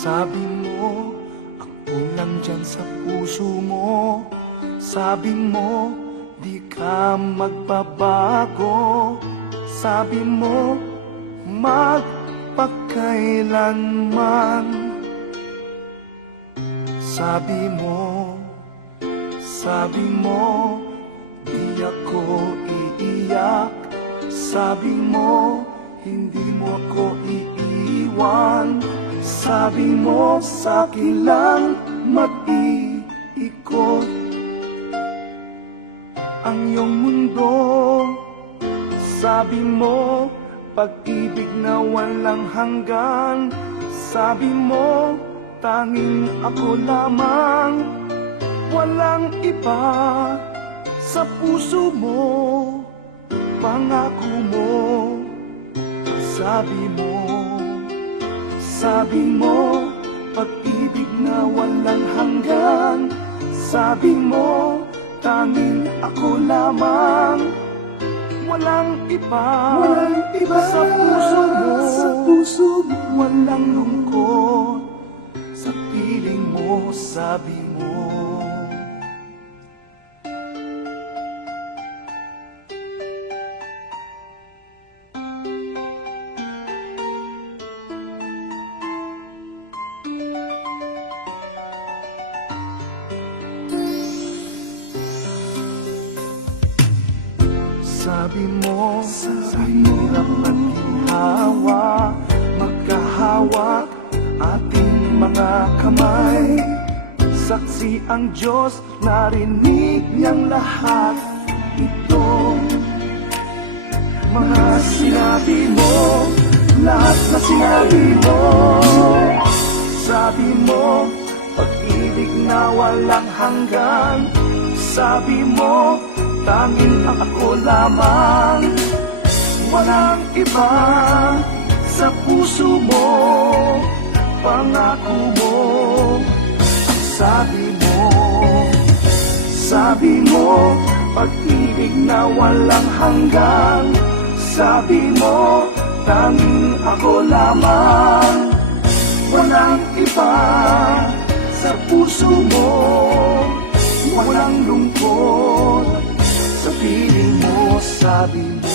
Sabi mo, ako nandyan sa puso mo. Sabi mo, di ka magbabago. Sabi mo, magpakailanman. Sabi mo, di ako iiyak. Sabi mo, hindi mo ako iiwan. Sabi mo, sa'kin lang mag-iikot ang iyong mundo. Sabi mo, pag-ibig na walang hanggan. Sabi mo, tanging ako lamang, walang iba sa puso mo, pangako mo. Sabi mo, pag-ibig na walang hanggan. Sabi mo, tanging ako lamang, walang iba sa puso mo, walang lungkot sa piling mo. Sabi mo, sa hirap at ginhawa, magkahawak ating mga kamay. Saksi ang Diyos, narinig niyang lahat ito. Mga sinabi mo, lahat na sinabi mo. Sabi mo, pag-ibig na walang hanggan. Sabi mo, tanging ako lamang, walang iba sa puso mo, pangako mo. Sabi mo, pag-ibig na walang hanggan. Sabi mo, tanging ako lamang, walang iba sa puso mo, walang lungkot sa piling mo. Sabi mo,